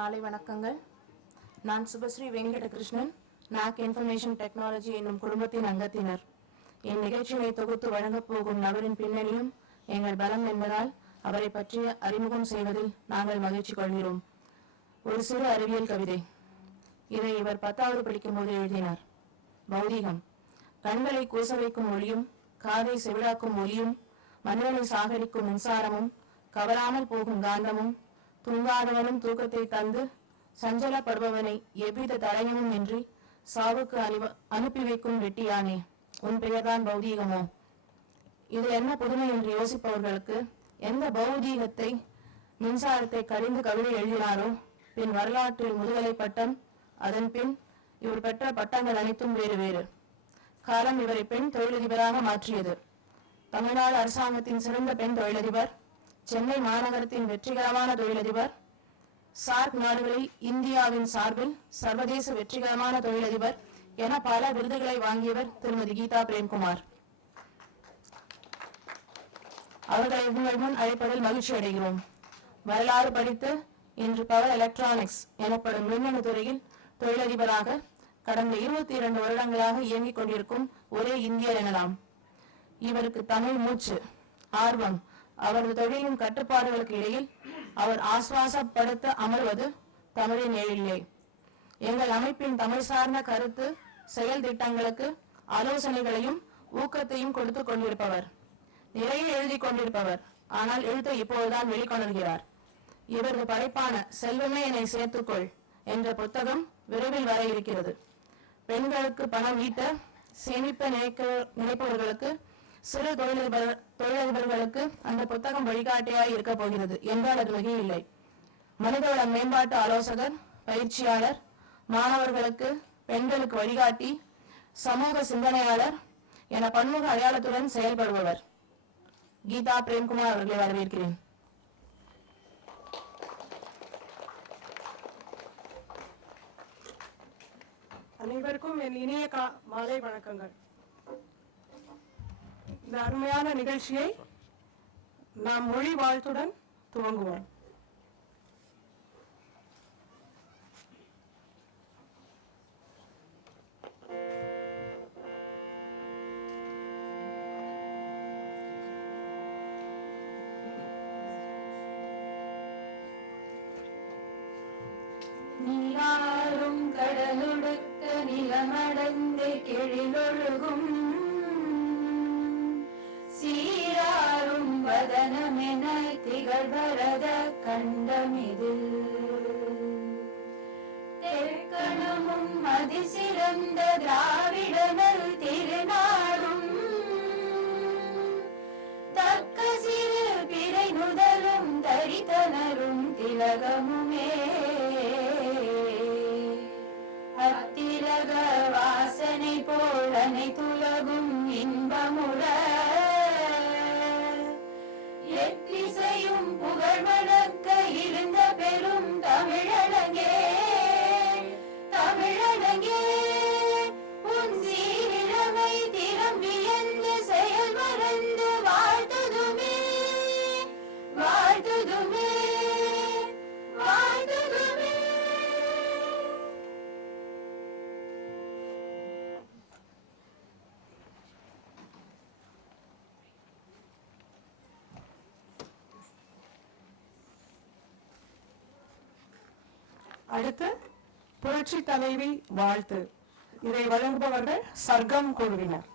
மாலை வணக்கங்கள். நான் சுபஸ்ரீ வெங்கட கிருஷ்ணன், நாக் இன்ஃபர்மேஷன் டெக்னாலஜி என்னும் குடும்பத்தின் அங்கத்தினர். என் நிகழ்ச்சியை தொகுத்து வழங்கப் போகும் நபரின் பின்னணியும் எங்கள் பலம் என்பதால் அவரை பற்றிய அறிமுகம் செய்வதில் நாங்கள் மகிழ்ச்சி கொள்கிறோம். ஒரு சிறு அறிவியல் கவிதை. இதை இவர் 10வது படிக்கும் போது எழுதினார். பௌதீகம். கண்களை கூச வைக்கும் ஒளியும், காதை செவிடாக்கும் ஒலியும், மனிதனை சாகடிக்கும் மின்சாரமும், கவராமல் போகும் காந்தமும், தூங்காதவனும் தூக்கத்தை தந்து சஞ்சலப்படுபவனை எவ்வித தடயமும் இன்றி சாவுக்கு அனுப்பி வைக்கும் வெட்டியானே, உன் பெயர்தான் பௌதீகமோ? இது என்ன புதுமை என்று யோசிப்பவர்களுக்கு, எந்த பௌதீகத்தை மின்சாரத்தை கடிந்து கவிதை எழுதினாரோ பின் வரலாற்றில் முதுகலை பட்டம், அதன் பின் இவர் பெற்ற பட்டங்கள் அனைத்தும் வேறு வேறு. காலம் இவரை பெண் தொழிலதிபராக மாற்றியது. தமிழ்நாடு அரசாங்கத்தின் சிறந்த பெண் தொழிலதிபர், சென்னை மாநகரத்தின் வெற்றிகரமான தொழிலதிபர், சார்க் நாடுகளில் இந்தியாவின் சார்பில் சர்வதேச வெற்றிகரமான தொழிலதிபர் என பல விருதுகளை வாங்கியவர் திருமதி கீதா பிரேம்குமார். அவர்களை உங்கள் முன் அழைப்பதில் மகிழ்ச்சி அடைகிறோம். வரலாறு படித்து இன்று பவர் எலக்ட்ரானிக்ஸ் எனப்படும் மின்னணு துறையில் தொழிலதிபராக கடந்த 22 வருடங்களாக இயங்கிக் கொண்டிருக்கும் ஒரே இந்தியர் எனலாம். இவருக்கு தமிழ் மூச்சு, ஆர்வம், அவரது தொழிலின் கட்டுப்பாடுகளுக்கு இடையில் அவர் ஆசுவாசப்படுத்த அமர்வது தமிழின் எழிலே. எங்கள் அமைப்பின் தமிழ் சார்ந்த கருத்து செயல் திட்டங்களுக்கு ஆலோசனைகளையும் ஊக்கத்தையும் கொடுத்து கொண்டிருப்பவர். நிறைய எழுதி கொண்டிருப்பவர். ஆனால் எழுத்தை இப்போதுதான் வெளிக்கொணர்கிறார். இவரது படைப்பான செல்வமே என்னை சேர்த்துக்கொள் என்ற புத்தகம் விரைவில் வர இருக்கிறது. பெண்களுக்கு பணம் ஈட்ட சேமிப்ப நினைப்பவர்களுக்கு, சிறு தொழிலதிபர்களுக்கு அந்த புத்தகம் வழிகாட்டியாய் இருக்க போகிறது என்றால் அது மிக இல்லை. மனிதவள மேம்பாட்டு ஆலோசகர், பயிற்சியாளர், மாணவர்களுக்கு, பெண்களுக்கு வழிகாட்டி, சமூக சிந்தனையாளர் என பன்முக அடையாளத்துடன் செயல்படுபவர். கீதா பிரேம்குமார் அவர்களை வரவேற்கிறேன். அனைவருக்கும் என் இனிய மாலை வணக்கங்கள். இந்த அருமையான நிகழ்ச்சியை நாம் மொழி வாழ்த்துடன் துவங்குவோம். நீராறும் கடலுடுக்க நிலமடந்து கெழிலொழுகும் சீராறும் வதனமென திகழ்வரத கண்டமிதில் தெற்கணமும் அதிசிறந்த திராவிடனல் திருநாடும் தக்க சிறு பிறை நுதலும் தரித்தனரும் திலகமுமே அத்திலக வாசனை போல் அனைத்துலகும் இன்பமுற எத்திசையும் புகழ் வழக்க இருந்த பெரும் தமிழனங்கே தமிழனங்கே உன் சீரிழமை திறம் வியந்து செயல் மறந்து வாழ்த்துதுமே வாழ்த்துதுமே வாழ்த்துதுமே. அடுத்து புரட்சி தலைவி வாழ்த்து. இதை வழங்குபவர்கள் சர்க்கம் குழுவினர்.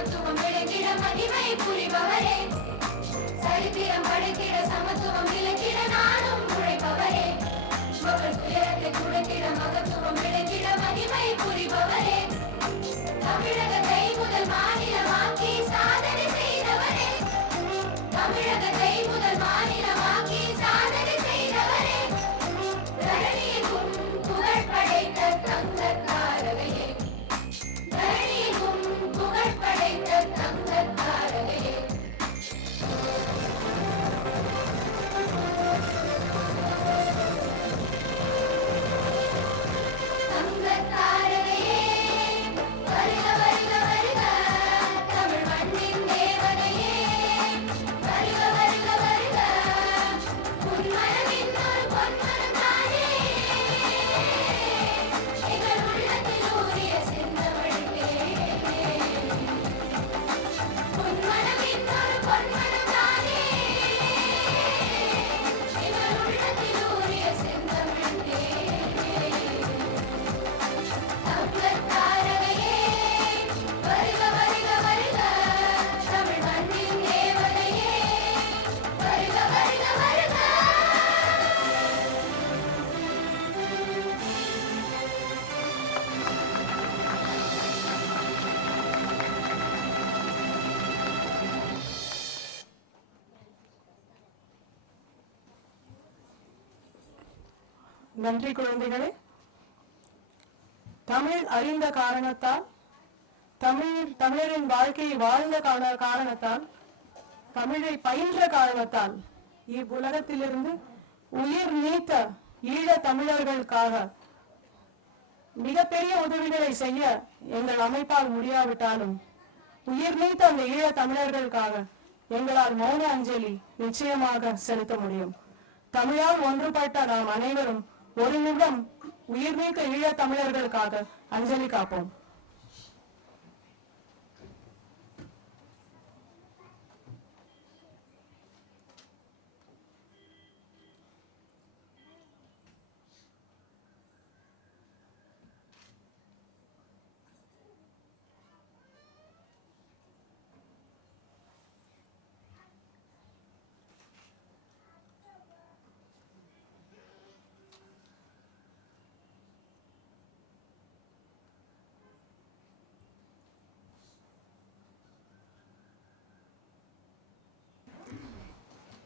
மகத்துவம் விளங்கிட மகிமை புரிபவரே சரித்திரம் படைத்திட சமத்துவம் விளங்கிட நானும் உழைப்பவரே மக்கள் துயரத்தை துடைத்திட மகத்துவம் விளங்கிட மகிமை புரிபவரே தமிழகத்தை முதல் மாநிலமாக்கி சாதனை செய்தவரே தமிழகத்தை முதல் மாநிலமாக்கி சாதனை செய்தவரே தரணியிலும் புகழ் படைத்த தங்கத்தாரகையே தரணியிலும் புகழ் படைத்த தங்கத்தாரகையே தங்கத்தாரகையே வருக வருக வருக தமிழ் மண்ணின் தேவதையே வருக வருக வருக உன்மனதின் ஒரு பொன்மனம் தானே எங்கள் உள்ளத்தில் ஊறிய செந்தமிழ் தேனே உன்மனதின் ஒரு பொன்மனம் தானே எங்கள் உள்ளத்தில் ஊறிய செந்தமிழ் தேனே தங்கத்தாரகையே வருக வருக வருக தமிழ் மண்ணின் தேவதையே வருக வருக வருக நன்றி குழந்தைகளே. தமிழ் அறிந்த காரணத்தால், தமிழரின் வாழ்க்கையை வாழ்ந்த காரணத்தால், தமிழை பயின்ற காரணத்தால் இவ்வுலகத்திலிருந்து உயிர் நீத்த ஈழ தமிழர்களுக்காக மிகப்பெரிய உதவிகளை செய்ய எங்கள் அமைப்பால் முடியாவிட்டாலும் உயிர் நீத்த அந்த ஈழ தமிழர்களுக்காக எங்களால் மௌன அஞ்சலி நிச்சயமாக செலுத்த முடியும். தமிழால் ஒன்றுபட்ட நாம் அனைவரும் ஒரு நிமிடம் உயிர் நீத்த ஈழ தமிழர்களுக்காக அஞ்சலி காப்போம்.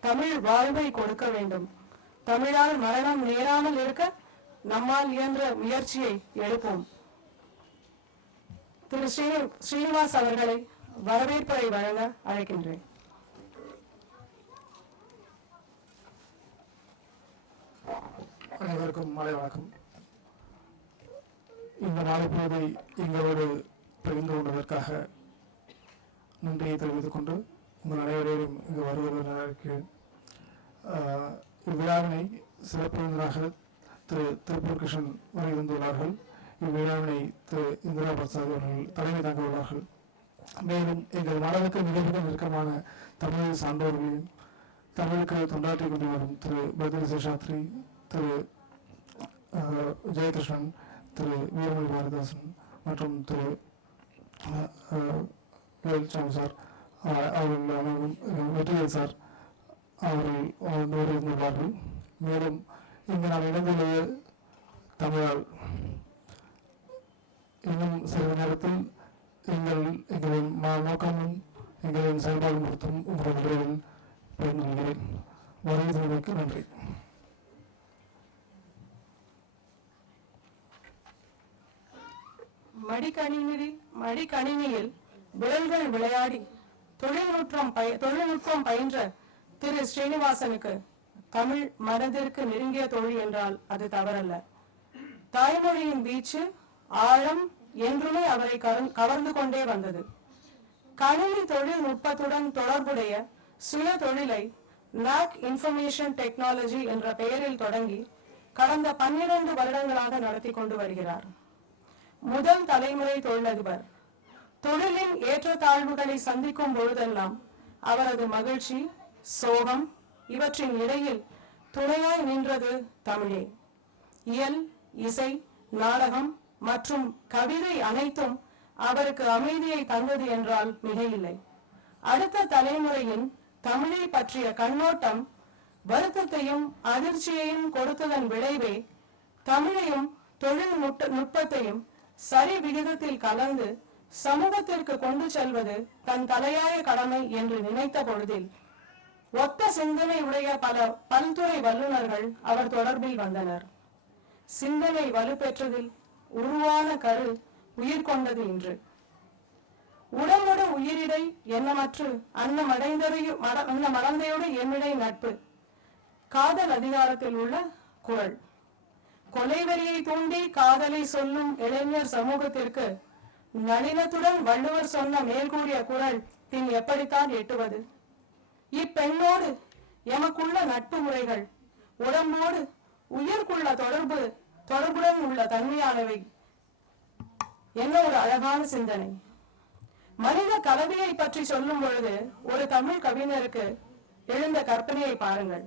தமிழ் வாழ்வை கொடுக்க வேண்டும். தமிழால் மரணம் நேராமல் இருக்க நம்மால் இயன்ற முயற்சியை எடுப்போம். திரு ஸ்ரீனிவாஸ் அவர்களை வரவேற்புரை வழங்க அழைக்கின்றேன். அனைவருக்கும் மாலை வணக்கம். இந்த மாலை பொழுதை எங்களோடு பகிர்ந்து கொண்டதற்காக நன்றியை தெரிவித்துக் கொண்டு உங்கள் அனைவரையும் இங்கு வருவதாக இருக்கிறேன். இவ்விழாவினை சிறப்பு விருந்தினராக திரு திருப்பூர் கிருஷ்ணன் வருகை தந்துள்ளார்கள். இவ்விழாவினை திரு இந்திரா பிரசாத் அவர்கள் தலைமை தாங்க உள்ளார்கள். மேலும் எங்கள் மனதுக்கு மிக மிக நெருக்கமான தமிழ் சான்றோர்களையும் தமிழுக்கு தொண்டாற்றி கொண்டு வரும் திரு பத்ரி சேஷாத்ரி, திரு ஜெயகிருஷ்ணன், திரு வீரமணி பாரதிதாசன் மற்றும் திரு வேல்சாமி சார் அவர்கள் அனைவரும், வெற்றிவேல் சார் அவர்கள் இருந்துள்ளார்கள். மேலும் இங்கு நாம் இணைந்துள்ளது தமிழால். இன்னும் சிறிது நேரத்தில் எங்களின் நோக்கமும் எங்களின் செயல்பாடு பொறுத்தும் உங்கள் விரைவில் பகிர்ந்து கொள்கிறேன். வருகை தந்தமைக்கு நன்றி. மடிக்கணினியில் விரல்கள் விளையாடி தொழில்நுட்பம் பயின்ற திரு ஸ்ரீனிவாசனுக்கு தமிழ் மனதிற்கு நெருங்கிய தோழி என்றால் அது தவறல்ல. தாய்மொழியின் வீச்சு ஆழம் என்றுமே அவரை கவர்ந்து கொண்டே வந்தது. கணினி தொழில்நுட்பத்துடன் தொடர்புடைய சுய தொழிலை நாக் இன்ஃபர்மேஷன் டெக்னாலஜி என்ற பெயரில் தொடங்கி கடந்த 12 வருடங்களாக நடத்தி கொண்டு வருகிறார். முதல் தலைமுறை தொழிலதிபர். தொழிலின் ஏற்றத்தாழ்வுகளை சந்திக்கும் பொழுதெல்லாம் அவரது மகிழ்ச்சி, சோகம் இவற்றின் இடையில் துணையாய் நின்றது தமிழே. இயல், இசை, நாடகம் மற்றும் கவிதை அனைத்தும் அவருக்கு அமைதியை தந்தது என்றால் மிகையில்லை. அடுத்த தலைமுறையின் தமிழை பற்றிய கண்ணோட்டம் வருத்தத்தையும் அதிர்ச்சியையும் கொடுத்ததன் விளைவே தமிழையும் தொழில் நுட்பத்தையும் சரி விகிதத்தில் கலந்து சமூகத்திற்கு கொண்டு செல்வது தன் தலையாய கடமை என்று நினைத்த பொழுதில் ஒத்த சிந்தனை உடைய பல பல்துறை வல்லுநர்கள் அவர் தொடர்பில் வந்தனர். சிந்தனை வலுப்பெற்றதில் உருவான கரு உயிர் கொண்டது இன்று. உடம்பொடு உயிரிடை எண்ணமற்று அன்னமடந்தையோடு எம்மிடை நட்பு காதல் அதிகாரத்தில் உள்ள குறள். கொலைவெறியை தூண்டி காதலை சொல்லும் இளைஞர் சமூகத்திற்கு நளினத்துடன் வள்ளுவர் சொன்ன மேல்கூறிய குறள் பின் எப்படித்தான் எட்டுவது? இப்பெண்ணோடு எமக்குள்ள நட்பு முறைகள் உடம்போடு உயிர்க்குள்ள தொடர்புடன் உள்ள தன்மையானவை. என்ன ஒரு அழகான சிந்தனை! மனித கலவையை பற்றி சொல்லும் பொழுது ஒரு தமிழ் கவிஞருக்கு எழுந்த கற்பனையை பாருங்கள்.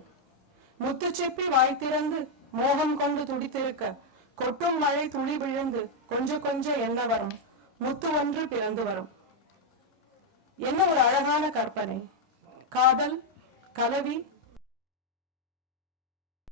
முத்துச்செப்பி வாய் திறந்து மோகம் கொண்டு துடித்திருக்க கொட்டும் மழை துளி விழுந்து கொஞ்ச என்ன வரும், முத்து ஒன்று பிறந்து வரும். என்ன ஒரு அழகான கற்பனை! காதல், கலவி,